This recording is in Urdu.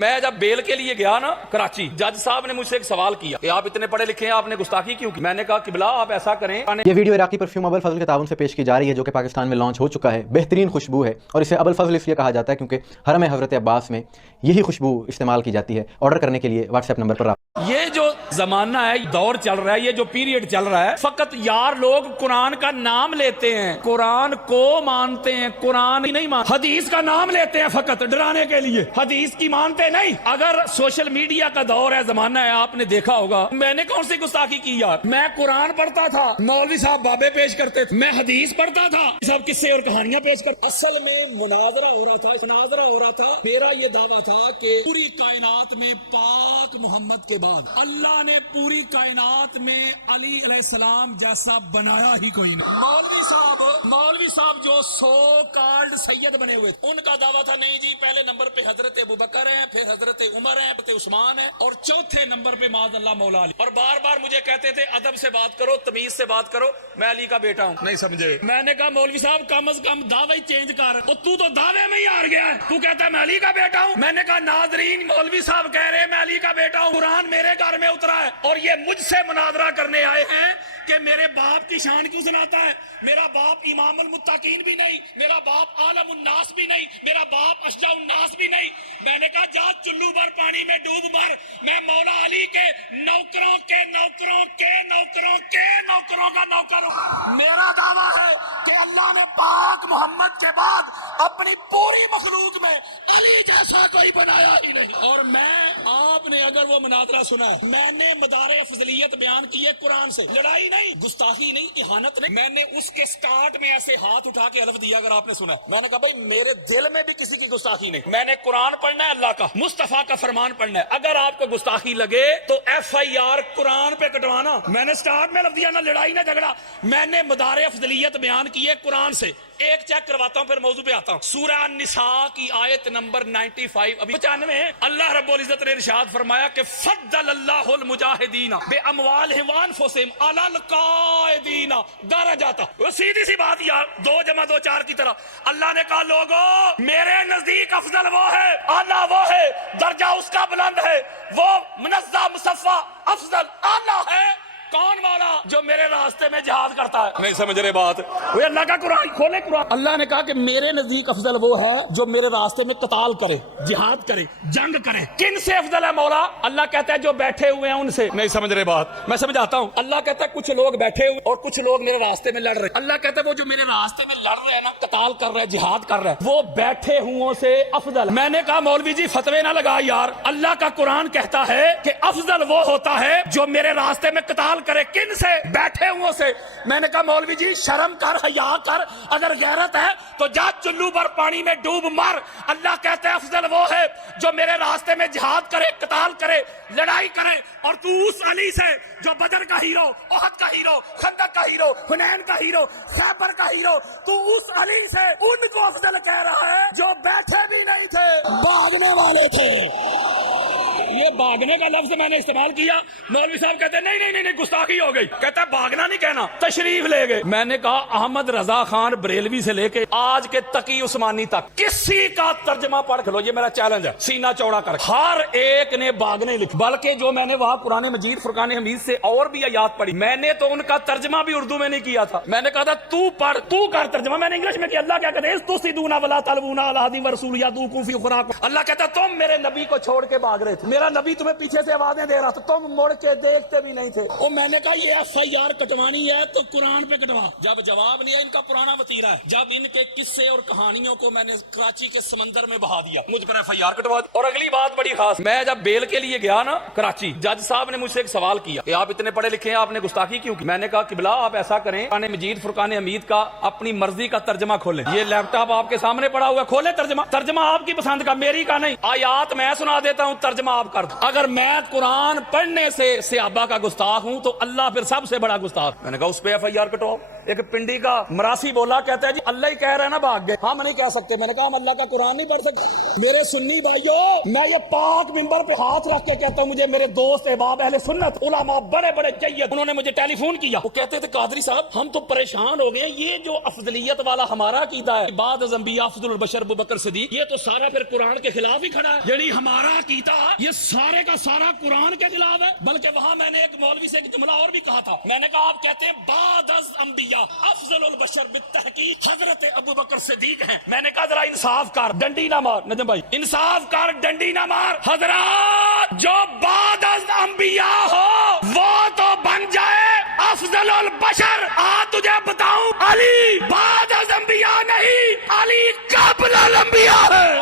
میں جب بیل کے لیے گیا نا کراچی، جج صاحب نے مجھ سے ایک سوال کیا کہ آپ اتنے پڑھے لکھے ہیں، آپ نے گستاخی کیوں کی؟ میں نے کہا قبلہ آپ ایسا کریں۔ یہ ویڈیو عراقی پرفیوم ابو الفضل کے تعاون سے پیش کی جا رہی ہے، جو کہ پاکستان میں لانچ ہو چکا ہے۔ بہترین خوشبو ہے اور اسے ابو الفضل اس لیے کہا جاتا ہے کیونکہ حرم حضرت عباس میں یہی خوشبو استعمال کی جاتی ہے۔ آرڈر کرنے کے لیے واٹس ایپ نمبر پر یہ جو زمانہ ہے، دور چل رہا ہے، یہ جو پیریڈ چل رہا ہے، فقط یار لوگ قرآن کا نام لیتے ہیں، قرآن کو مانتے ہیں، قرآن ہی نہیں مانتے، حدیث کا نام لیتے ہیں فقط ڈرانے کے لیے، حدیث کی مانتے نہیں۔ اگر سوشل میڈیا کا دور ہے، زمانہ ہے، آپ نے دیکھا ہوگا میں نے کون سی گستاخی کی یار؟ میں قرآن پڑھتا تھا، مولوی صاحب بابے پیش کرتے تھے، میں حدیث پڑھتا تھا، سب قصے اور کہانیاں پیش کرتے۔ اصل میں مناظرہ ہو رہا تھا، میرا یہ دعویٰ تھا کہ پوری کائنات میں پاک محمد کے بعد اللہ نے پوری کائنات میں علی علیہ السلام جیسا بنایا ہی کوئی نہیں۔ مولوی صاحب جو سو کالڈ سید بنے ہوئے تھے، ان کا دعویٰ تھا نہیں جی پہلے نمبر پہ حضرت ابوبکر ہیں، پھر حضرت عمر ہیں، حضرت عثمان ہیں، اور چوتھے نمبر پہ معاذ اللہ مولا علی۔ اور بار بار مجھے کہتے تھے ادب سے بات کرو، تمیز سے بات کرو، میں علی کا بیٹا ہوں۔ نہیں سمجھے؟ میں نے کہا مولوی صاحب کم از کم دعوی چینج کر، تو دعوے میں ہی ہار گیا ہے، تو کہتا ہے میں علی کا بیٹا ہوں۔ میں نے کہا ناظرین، مولوی صاحب کہہ رہے میں علی کا بیٹا ہوں، قرآن میرے گھر میں اترا ہے اور یہ مجھ سے مناظرہ کرنے آئے ہیں کہ میرے باپ کی شان کیوں سناتا ہے؟ میرا باپ امام المتقین بھی نہیں، میرا باپ عالم الناس بھی نہیں، میرا باپ اشجع الناس بھی نہیں۔ میں نے کہا جا چلو بھر پانی میں ڈوب مر، میں مولا علی کے نوکروں کے نوکروں کے نوکروں کے نوکروں کا نوکر ہوں۔ میرا دعویٰ ہے کہ اللہ نے پاک محمد کے بعد اپنی پوری مخلوق میں علی جیسا کوئی بنایا ہی نہیں۔ اور آپ نے اگر وہ مناظرہ سنا، میں نے مدار فضلیت بیان کی ہے قرآن سے، لڑائی نہیں، گستاخی نہیں، اہانت نہیں۔ میں نے اس کے سٹارٹ میں ایسے ہاتھ اٹھا کے الف دیا، اگر آپ نے سنا، میں نے کہا بھائی میرے دل میں بھی کسی کی گستاخی نہیں، میں نے قرآن پڑھنا ہے، اللہ کا مصطفیٰ کا فرمان پڑھنا ہے۔ اگر آپ کو گستاخی لگے تو ایف آئی آر قرآن پہ کٹوانا۔ میں نے سٹارٹ میں الف دیا، نہ لڑائی نہ جھگڑا، میں نے مدار فضلیت بیان کی ہے قرآن سے۔ ایک چیک کرواتا ہوں پھر موضوع پہ آتا ہوں۔ سورہ النساء کی آیت نمبر 95 ابھی 95 اللہ رب العزت نے ارشاد فرمایا کہ فضل اللہ المجاہدین باموالہم وانفسہم علی القاعدین درجات۔ وہ سیدھی سی بات یار، 2 + 2 = 4 کی طرح اللہ نے کہا لوگوں میرے نزدیک افضل وہ ہے، اعلیٰ وہ ہے، درجہ اس کا بلند ہے، وہ منزہ مصفہ افضل اعلیٰ ہے۔ کون مولا؟ جو میرے راستے میں جہاد کرتا ہے۔ نہیں سمجھ رہے بات؟ وہ اللہ کا قرآن کھولے، قرآن اللہ نے کہا کہ میرے نزدیک افضل وہ ہے جو میرے راستے میں قتال کرے، جہاد کرے، جنگ کرے۔ کن سے افضل ہے مولا؟ اللہ کہتا ہے جو بیٹھے ہوئے ہیں ان سے۔ نہیں سمجھ رہے بات؟ میں سمجھاتا ہوں۔ اللہ کہتا ہے کچھ لوگ بیٹھے ہوئے اور کچھ لوگ میرے راستے میں لڑ رہے۔ اللہ کہتا ہے وہ جو میرے راستے میں لڑ رہے ہیں نا، قتال کر رہے ہیں، جہاد کر رہے ہیں، وہ بیٹھے ہوئوں سے افضل۔ میں نے کہا مولوی جی فتوے نہ لگا یار، اللہ کا قرآن کہتا ہے کہ افضل وہ ہوتا ہے جو میرے راستے میں قتال کرے۔ کن سے؟ بیٹھے ہوں سے۔ میں نے کہا مولوی جی شرم کر، حیا کر، اگر غیرت ہے تو جا چلو بھر پانی میں ڈوب مر۔ اللہ کہتے ہیں افضل وہ ہے جو میرے راستے میں جہاد کرے، قتال کرے، لڑائی کرے۔ اور تو اس علی سے جو بدر کا ہیرو، احد کا ہیرو، خندق کا ہیرو، حنین کا ہیرو، خیبر کا ہیرو، تو اس علی سے ان کو افضل کہہ رہا ہے جو بیٹھے بھی نہیں تھے، بھاگنے والے تھے۔ یہ بھاگنے کا لفظ میں نے استعمال کیا، مولوی صاحب کہتے ہیں نہیں گستاخی ہو گئی، کہتا ہے بھاگنا نہیں کہنا، تشریف لے گئے۔ میں نے کہا احمد رضا خان بریلوی سے لے کے آج کے تقی عثمانی تک کسی کا ترجمہ پڑھ لو، یہ میرا چیلنج ہے، سینہ چوڑا کر، ہر ایک نے بھاگنے لکھا۔ بلکہ جو میں نے وہاں قرآن مجید فرقان حمید سے اور بھی آیات پڑھی، میں نے تو ان کا ترجمہ بھی اردو میں نہیں کیا تھا، میں نے کہا تھا تو پڑھ، تو کر ترجمہ۔ میں نے انگلش میں کیا، اللہ کیا کہتے ہیں تُفْسِدُونَ وَلَا تَلْوُونَ عَلَىٰ أَحَدٍ وَرَسُولِهِ يَدْعُوكُمْ فِي أُخْرَاكُمْ۔ اللہ کہتا ہے تم میرے نبی کو چھوڑ کے بھاگ رہے تھے، میرا نبی تمہیں پیچھے سے آوازیں دے رہا تھا، تم مڑ کے دیکھتے بھی نہیں تھے۔ اور میں نے کہا یہ ایف آئی آر کٹوانی ہے تو قرآن پہ کٹوا۔ جب جواب نہیں ہے، ان کا پرانا وتیرہ ہے، جب ان کے قصے اور کہانیوں کو میں نے کراچی کے سمندر میں بہا دیا، مجھ پر ایف آئی آر کٹوا دی۔ اور اگلی بات بڑی خاص، میں جب بیل کے لیے گیا نا کراچی، جج صاحب نے مجھ سے ایک سوال کیا کہ آپ اتنے پڑھے لکھے ہیں، آپ نے گستاخی کیوں کی؟ میں نے کہا قبلہ آپ ایسا کریں، قرآن مجید فرقان حمید کا اپنی مرضی کا ترجمہ کھولیں، یہ لیپ ٹاپ آپ کے سامنے پڑا ہوا ہے، کھولے ترجمہ آپ کی پسند کا، میری کا نہیں، آیات میں سنا دیتا ہوں، ترجمہ آپ کر دو۔ اگر میں قرآن پڑھنے سے صحابہ کا گستاخ ہوں تو اللہ پھر سب سے بڑا گستاخ۔ میں نے کہا اس پہ ایف آئی آر کٹواؤ۔ ایک پنڈی کا مراسی بولا, کہتا ہے جی اللہ ہی کہہ رہا ہے نا بھاگ گئے, ہم نہیں کہہ سکتے. میں نے کہا ہم اللہ کا قرآن نہیں پڑھ سکتے. میرے سنی بھائیوں, میں یہ پاک منبر پہ ہاتھ رکھ کے کہتا ہوں, مجھے میرے دوست احباب اہل سنت علماء بڑے بڑے جید, انہوں نے مجھے ٹیلی فون کیا, وہ کہتے تھے قادری صاحب ہم تو پریشان ہو گئے, یہ جو افضلیت والا ہمارا عقیدہ ہے, بعد از انبیاء افضل البشر ابو بکر صدیق, یہ تو سارا پھر قرآن کے خلاف ہی کھڑا ہے. یعنی ہمارا عقیدہ یہ سارے کا سارا قرآن کے خلاف ہے. بلکہ وہاں میں نے ایک مولوی سے ایک جملہ اور بھی کہا تھا, میں نے کہا آپ کہتے ہیں بعد از انبیاء افضل البشر بالتحقیق حضرت ابو بکر صدیق ہیں. میں نے کہا ذرا انصاف کر, ڈنڈی نہ مار نجم بھائی, انصاف کر, ڈنڈی نہ مار. حضرات جو بعد از انبیاء ہو وہ تو بن جائے افضل البشر. تجھے بتاؤں, علی بعد از انبیاء نہیں, علی قبل الانبیاء ہے.